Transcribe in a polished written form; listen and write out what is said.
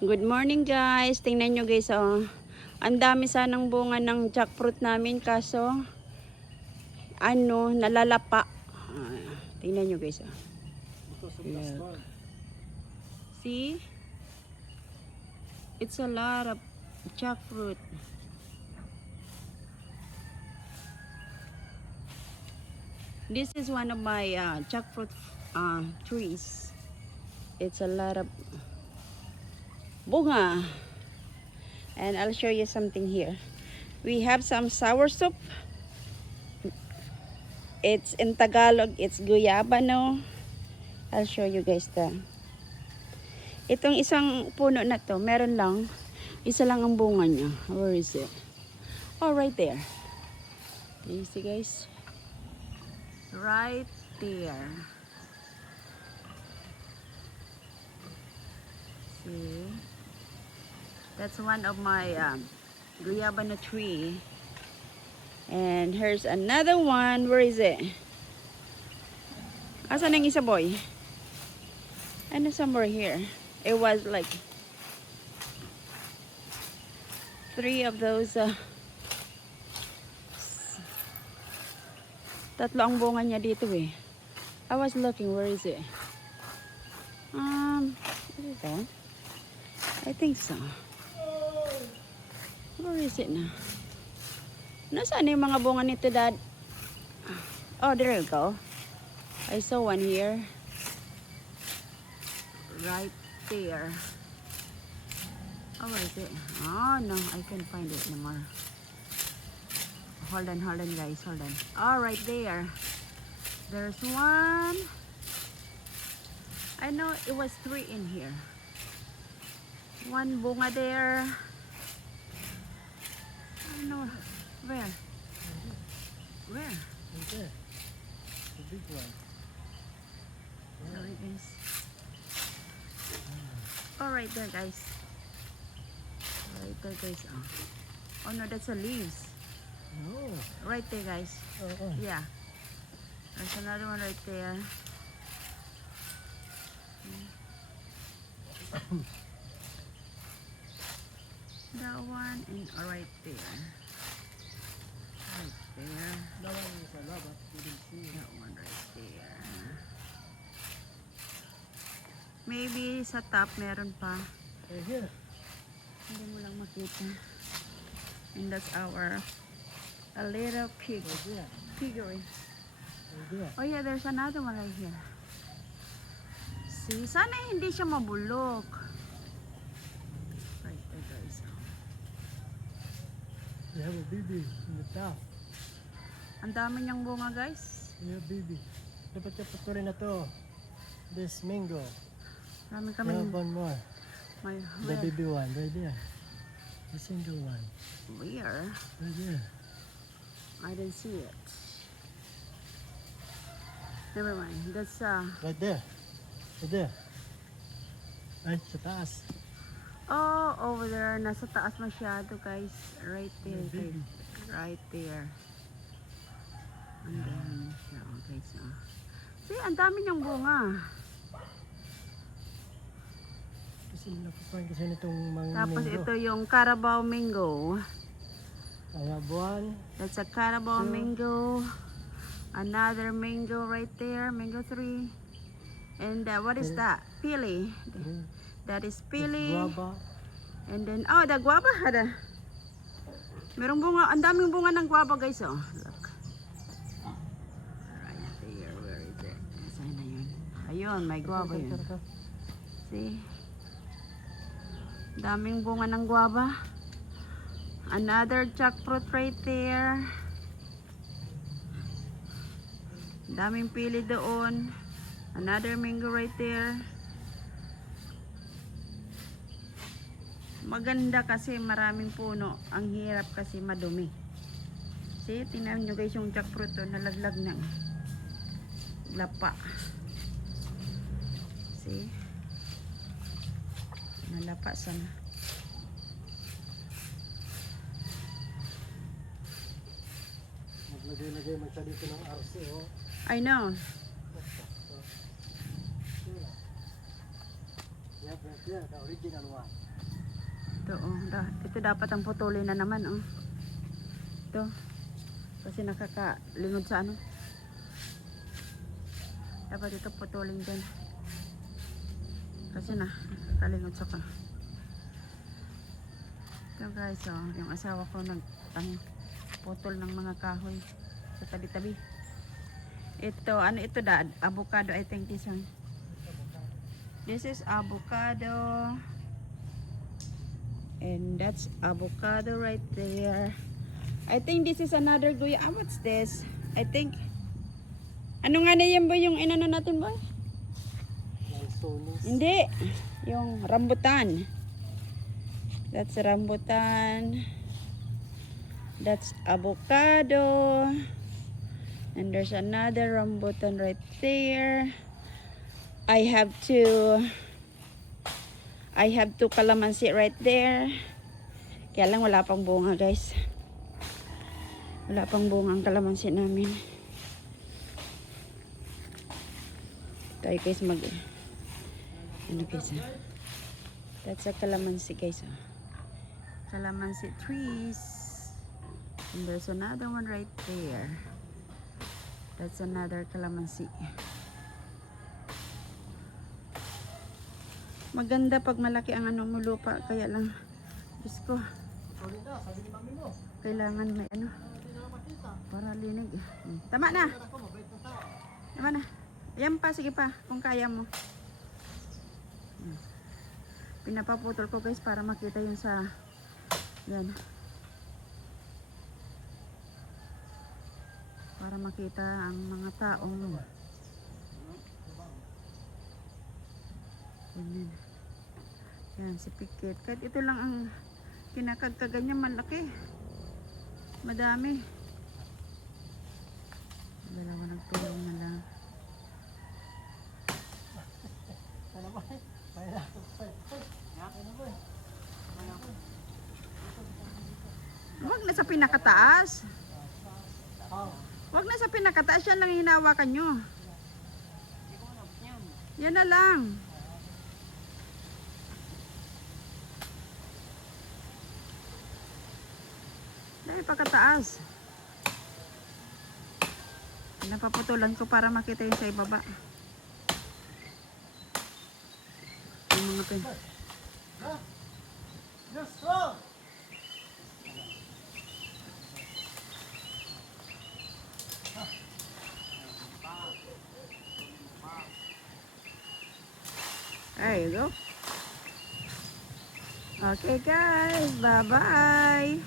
Good morning guys. Tingnan nyo guys oh. Ang dami sanang bunga ng jackfruit namin kaso nalalapa. Tingnan nyo guys oh. Look. See? It's a lot of jackfruit. This is one of my jackfruit trees. It's a lot of bunga. And I'll show you something here. We have some sour soup. It's in Tagalog, it's guyabano. I'll show you guys itong isang puno na to, meron lang, isa lang ang bunga niya. Where is it? Oh, right there. Can you see guys? Right there. See? That's one of my guyabano tree. And here's another one. Where is it? Asan ang isa boy? Ano somewhere here? It was like 3 of those. Tatlo ang bunga niya dito eh. I was looking. Where is it? Is it that? I think so. Where is it na? Nasaan yung mga bunga nito, Dad? Oh, there you go. I saw one here. Right there. Oh, where is it? Oh, no. I can't find it anymore. Hold on, guys. Hold on. Oh, right there. There's one. I know it was 3 in here. One bunga there. I know. Where? Where? Right there. The big one. Sorry, guys. Oh, right there, guys. Right there, guys. Oh no, that's a leaves. No. Right there, guys. Oh. Yeah. There's another one right there. That one and right there. Right there. That one is a lot, but you didn't see it. That one right there. Maybe sa top meron pa. Right here. Hindi mo lang makita. And that's our a little pig. Right there. Piggery. Right there. Oh yeah, there's another one right here. See, sana hindi siya mabulok. Right there, guys. You have a baby in the top. Ang dami niyang bunga, guys. You have baby. Dapat siya patuloy na to. This mango. Marami You kami. have one more. My The baby one, right there. The single one. where? Right there. I didn't see it. Never mind. That's Right there. Right there. Right sa taas. oh, over there. Nasa taas masyado, guys. Right there, Yeah, guys. baby. Right there. Ang dami siya, guys. See, ang dami niyang bunga. Kasi nakukuhan kasi nitong mga Tapos mango. ito yung Carabao mango. I have one. That's a Carabao Two. mango. Another mango right there. Mango 3. And what is that? Pili. Here. That is This pili. guava. And then, oh, the guava had a... Merong bunga. Ang daming bunga ng guava, guys. Oh, look. Right there. Where is it? Saan na yun? Ayun, may guava yun. See? Daming bunga ng guava. Another jackfruit right there. Daming pili doon. Another mango right there. Maganda kasi maraming puno. Ang hirap kasi madumi. See, tingnan nyo guys yung jackfruit to, nalaglag na. Lapa. See? Nalapa sana. Naglagay-lagay man siya dito ng RC, oh. I know. Yeah, Yeah, the original one. Ito, oh. Ito dapat ang putulin na naman, oh. Ito. Kasi nakakalingod sa ano. Dapat ito putulin dyan. Kasi nakakalingod sa ka. Ito guys, oh. Yung asawa ko putol ng mga kahoy sa tabi-tabi. Ito, ano ito dad? Avocado, I think this one. This is avocado. And that's avocado right there. I think this is another guya. Ah, what's this? I think. Ano nga na yan boy? Yung inano natin boy? Lansones. Hindi. Yung rambutan. That's rambutan. That's avocado. And there's another rambutan right there. I have two calamansi right there. Kaya lang wala pang bunga guys. Wala pang bunga ang kalamansi namin. Tayo guys ano guys that's a calamansi guys. Calamansi trees. And there's another one right there. That's another calamansi. Maganda pag malaki ang ano mo lupa, kaya lang Diyos ko, Sorry na, sabi ni mami mo. kailangan may ano Hindi na makita. para linig. Tama na. Ako, mabait na tao. Tama na. Ayan pa, sige pa kung kaya mo. Pinapaputol ko guys para makita yung sa yan. Para makita ang mga taong ganyan. Yan si Pikit. Kahit ito lang ang kinakagkagan niya, malaki. Madami. Dalawa nagtulong na lang. Ano ba? Kaya ano ba? Huwag na sa pinakataas. Oh. Huwag na sa pinakataas. Yan lang hinawakan nyo. Yan na lang. Dahil pagkataas. Napaputulan ko para makita yung sa ibaba. Yung mga pin. Yes, sir! There you go. Okay guys, bye-bye.